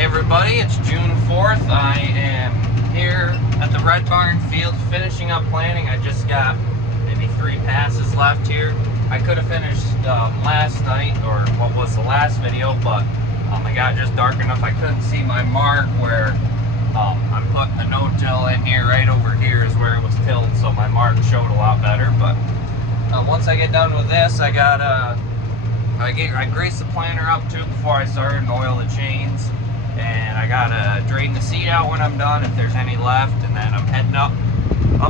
Hey everybody, it's June 4th. I am here at the Red Barn field finishing up planting. I just got maybe 3 passes left here. I could have finished last night, or what was the last video, but it got just dark enough I couldn't see my mark where I'm putting the no-till in here. Right over here is where it was tilled, so my mark showed a lot better. But once I get done with this, I greased the planter up too before I started and oil the chains. And I gotta drain the seed out when I'm done if there's any left, and then I'm heading up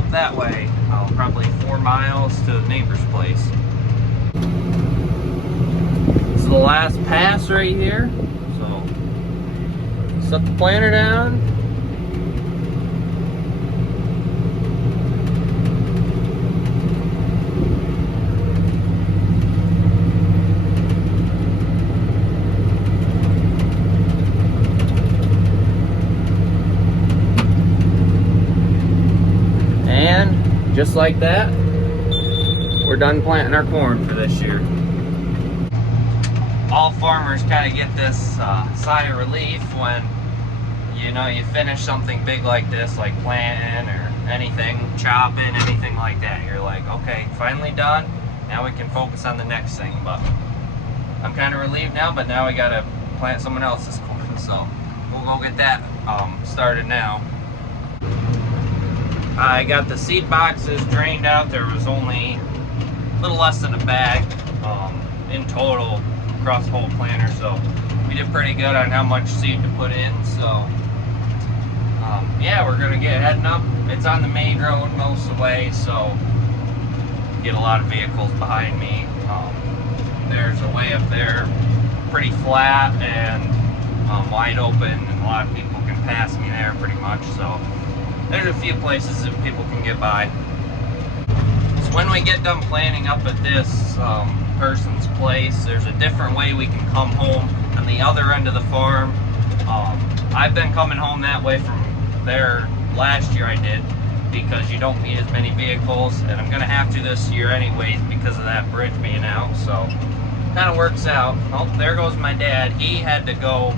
that way, probably 4 miles to the neighbor's place. This is the last pass right here, so set the planter down. Just like that, we're done planting our corn for this year. All farmers kind of get this sigh of relief when you finish something big like this, like planting or anything, chopping, anything like that. You're like, okay, finally done. Now we can focus on the next thing. But I'm kind of relieved now, but now we gotta plant someone else's corn, so we'll go get that started now. I got the seed boxes drained out. There was only a little less than a bag in total across the whole planter, so we did pretty good on how much seed to put in. So yeah, we're gonna get heading up. It's on the main road most of the way, so get a lot of vehicles behind me. There's a way up there pretty flat and wide open, and a lot of people can pass me there pretty much, so there's a few places that people can get by. So when we get done planting up at this person's place, there's a different way we can come home on the other end of the farm. I've been coming home that way from there. Last year I did, because you don't need as many vehicles, and I'm gonna have to this year anyways because of that bridge being out, so kind of works out. Oh, there goes my dad. He had to go,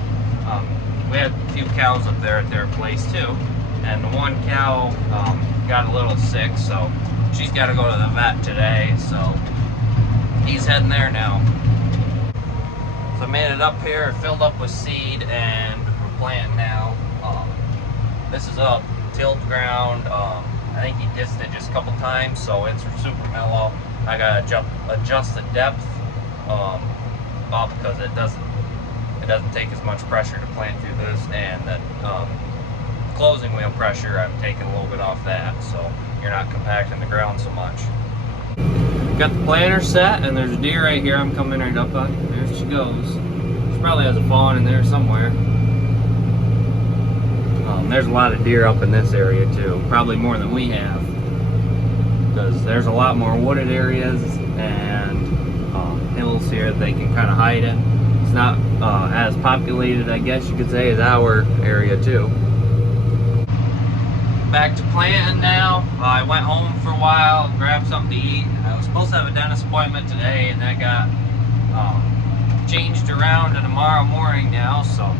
we had a few cows up there at their place too, and the one cow got a little sick, so she's got to go to the vet today, so he's heading there now. So I made it up here, filled up with seed, and we're planting now. This is up tilled ground. I think he dissed it just a couple times, so it's super mellow. I gotta adjust the depth up because it doesn't take as much pressure to plant through this, and then closing wheel pressure, I'm taking a little bit off that, so you're not compacting the ground so much. Got the planter set, and there's a deer right here I'm coming right up on. There she goes. She probably has a fawn in there somewhere. There's a lot of deer up in this area too, probably more than we have, because there's a lot more wooded areas and hills here that they can kind of hide in. It's not as populated, I guess you could say, as our area too. Back to planting now. I went home for a while, grabbed something to eat. I was supposed to have a dentist appointment today, and that got changed around to tomorrow morning now, so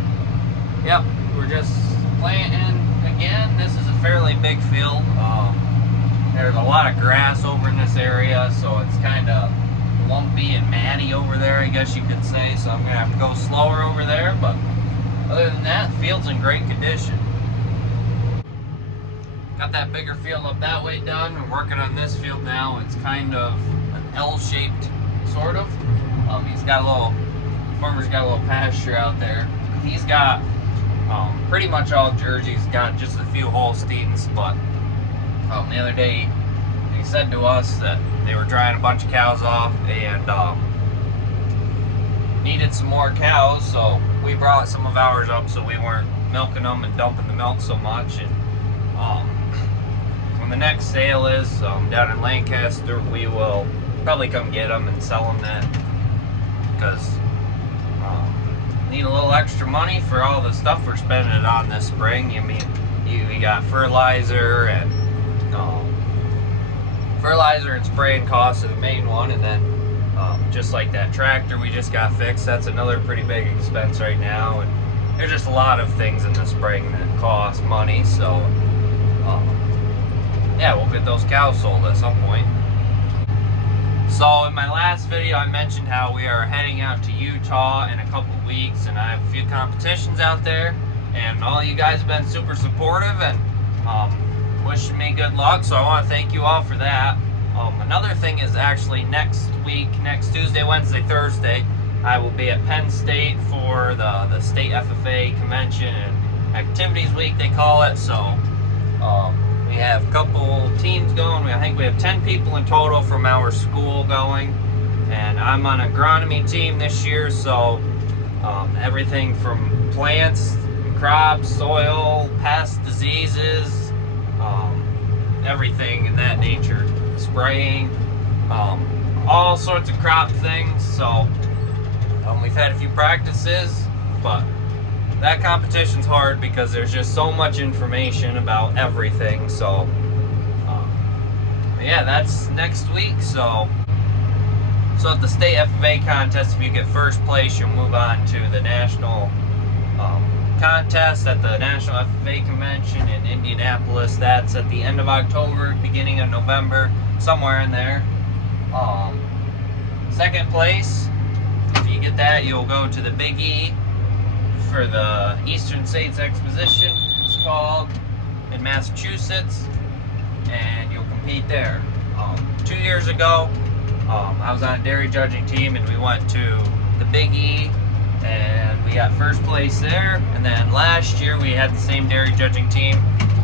yep, we're just planting again. This is a fairly big field. There's a lot of grass over in this area, so it's kind of lumpy and matty over there, I guess you could say, so I'm gonna have to go slower over there, but other than that, the field's in great condition. Got that bigger field up that way done. We're working on this field now. It's kind of an L-shaped, sort of. Farmer's got a little pasture out there. He's got pretty much all Jerseys, got just a few Holsteins, but the other day he said to us that they were drying a bunch of cows off and needed some more cows, so we brought some of ours up so we weren't milking them and dumping the milk so much. And when the next sale is down in Lancaster, we will probably come get them and sell them then, because need a little extra money for all the stuff we're spending it on this spring. We got fertilizer and spraying costs are the main one, and then just like that tractor we just got fixed, that's another pretty big expense right now. And there's just a lot of things in the spring that cost money. So yeah, we'll get those cows sold at some point. So in my last video, I mentioned how we are heading out to Utah in a couple weeks, and I have a few competitions out there, and all you guys have been super supportive and wishing me good luck, so I want to thank you all for that. Another thing is actually next week, next Tuesday, Wednesday, Thursday, I will be at Penn State for the state FFA convention and activities week, they call it. So we have a couple teams going. I think we have 10 people in total from our school going, and I'm on an agronomy team this year, so everything from plants, crops, soil, pests, diseases, everything in that nature, spraying, all sorts of crop things. So we've had a few practices, but that competition's hard because there's just so much information about everything. So yeah, that's next week. So at the state FFA contest, if you get first place, you'll move on to the national contest at the National FFA Convention in Indianapolis. That's at the end of October, beginning of November, somewhere in there. Second place, if you get that, you'll go to the Big E for the Eastern States Exposition, it's called, in Massachusetts, and you'll compete there. 2 years ago, I was on a dairy judging team, and we went to the Big E, and we got first place there. And then last year we had the same dairy judging team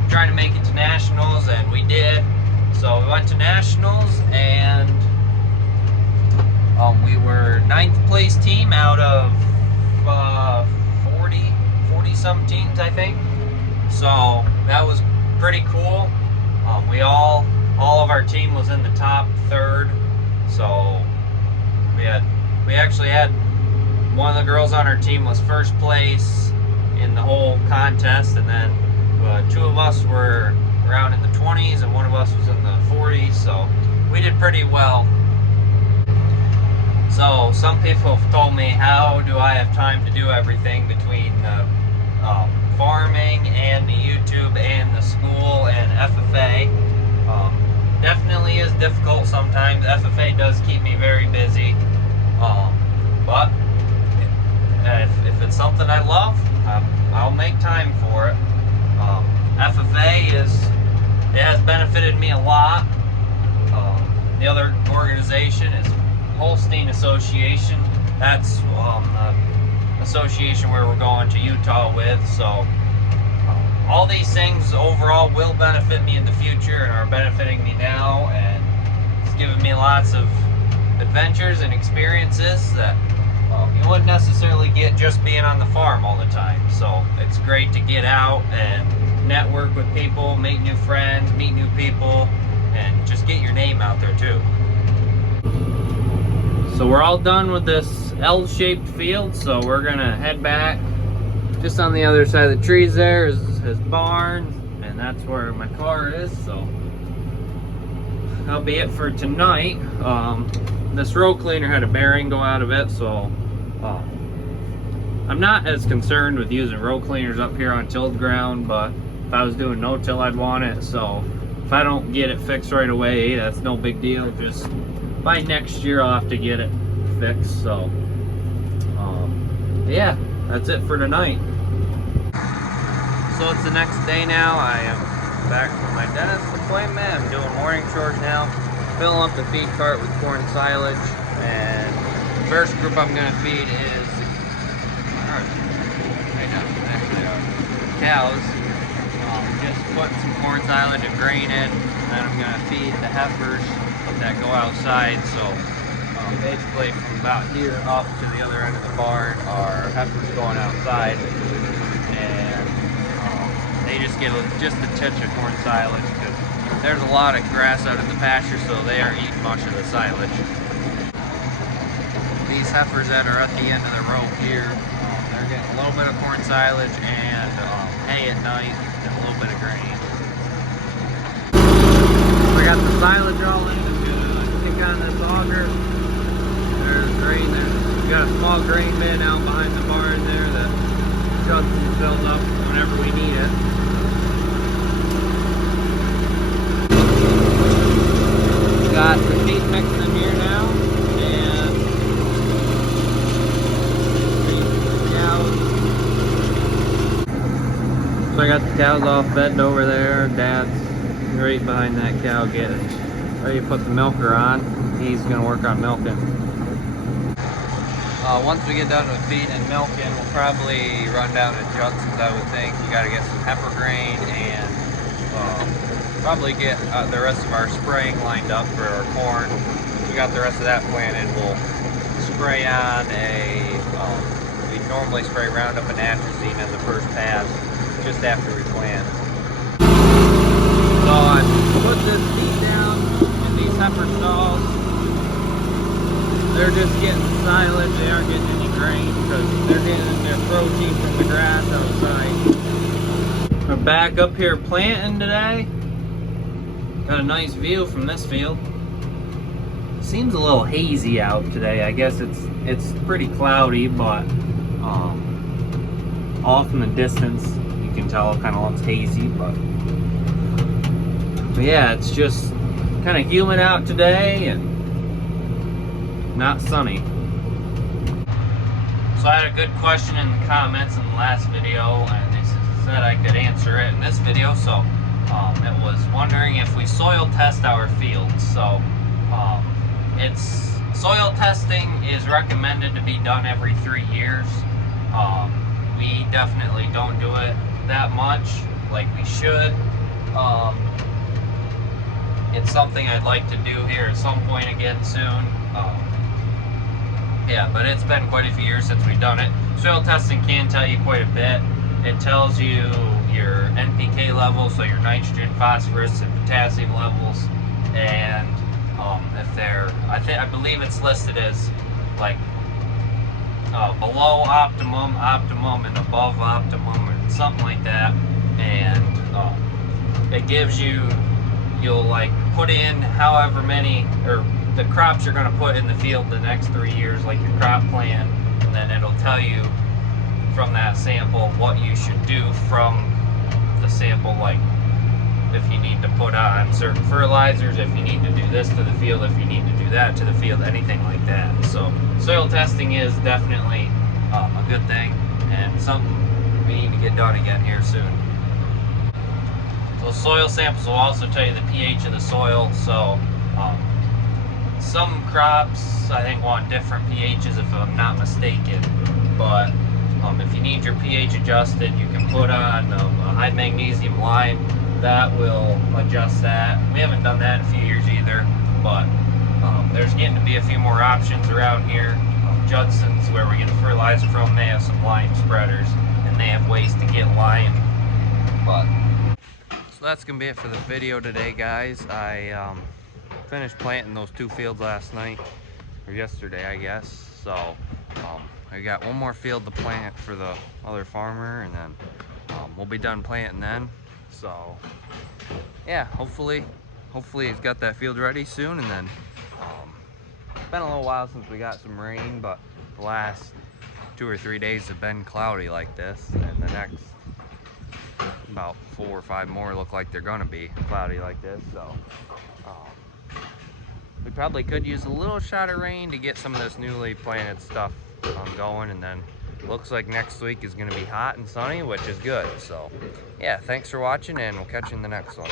trying to make it to nationals, and we did. So we went to nationals, and we were 9th place team out of 40 some teams, I think. So that was pretty cool. All of our team was in the top third. So we actually had one of the girls on our team was first place in the whole contest, and then 2 of us were around in the 20s, and 1 of us was in the 40s, so we did pretty well. So some people have told me, how do I have time to do everything between farming and the YouTube and the school and FFA? Definitely is difficult sometimes. FFA does keep me very busy, but if it's something I love, I'll make time for it. FFA it has benefited me a lot. The other organization is Holstein Association. That's the association where we're going to Utah with. So all these things overall will benefit me in the future and are benefiting me now, and it's given me lots of adventures and experiences that you wouldn't necessarily get just being on the farm all the time. So it's great to get out and network with people, make new friends, meet new people, and just get your name out there too. So we're all done with this L-shaped field, so we're gonna head back. Just on the other side of the trees there is his barn, and that's where my car is. So that'll be it for tonight. This row cleaner had a bearing go out of it, so I'm not as concerned with using row cleaners up here on tilled ground, but if I was doing no-till, I'd want it. So if I don't get it fixed right away, that's no big deal. Just by next year, I'll have to get it fixed. So yeah, that's it for tonight. So it's the next day now. I am back from my dentist appointment. I'm doing morning chores now. Filling up the feed cart with corn silage, and the first group I'm going to feed is cows. Just putting some corn silage and grain in, and then I'm going to feed the heifers that go outside. So basically from about here up to the other end of the barn are heifers going outside, and they just get just a touch of corn silage because there's a lot of grass out in the pasture, so they aren't eating much of the silage. These heifers that are at the end of the row here, they're getting a little bit of corn silage and hay at night and a little bit of grain. We got the silage all in. Just gonna kick on this auger. There's grain there. We got a small grain bin out behind the barn there that Judson filled up whenever we need it. Got the feed mix in here now, and cows. So I got the cows all fed over there. Dad's right behind that cow getting ready to put the milker on. He's gonna work on milking. Once we get done with feeding and milking, we'll probably run down to Judson's, I would think. We gotta get some heifer grain and probably get the rest of our spraying lined up for our corn. We got the rest of that planted. We'll spray on we normally spray Roundup and atrazine in the first pass just after we plant. So I put this feed down in these heifer stalls. They're just getting silage, they aren't getting any grain because they're getting their protein from the grass outside. We're back up here planting today. Got a nice view from this field. Seems a little hazy out today. I guess it's pretty cloudy, but off in the distance you can tell it kind of looks hazy, but yeah, it's just kind of humid out today and not sunny. So I had a good question in the comments in the last video, and they said I could answer it in this video. So it was wondering if we soil test our fields. So soil testing is recommended to be done every 3 years. We definitely don't do it that much like we should. It's something I'd like to do here at some point again soon. Yeah, but it's been quite a few years since we've done it. Soil testing can tell you quite a bit. It tells you your NPK levels, so your nitrogen, phosphorus, and potassium levels, and if they're, I believe it's listed as like below optimum, optimum, and above optimum, or something like that. And it gives you, you'll like put in however many, or the crops you're going to put in the field the next 3 years, like your crop plan, and then it'll tell you from that sample what you should do from the sample, like if you need to put on certain fertilizers, if you need to do this to the field, if you need to do that to the field, anything like that. So soil testing is definitely a good thing and something we need to get done again here soon. So soil samples will also tell you the pH of the soil. So some crops I think want different pHs if I'm not mistaken, but if you need your pH adjusted, you can put on a high magnesium lime. That will adjust that. We haven't done that in a few years either, but there's getting to be a few more options around here. Judson's, where we get the fertilizer from, they have some lime spreaders, and they have ways to get lime. But so that's gonna be it for the video today, guys. I finished planting those 2 fields last night, or yesterday I guess. So I got one more field to plant for the other farmer, and then we'll be done planting then. So yeah, hopefully he's got that field ready soon. And then it's been a little while since we got some rain, but the last 2 or 3 days have been cloudy like this, and the next about 4 or 5 more look like they're gonna be cloudy like this. So we probably could use a little shot of rain to get some of this newly planted stuff going, and then looks like next week is going to be hot and sunny, which is good. So yeah, thanks for watching, and we'll catch you in the next one.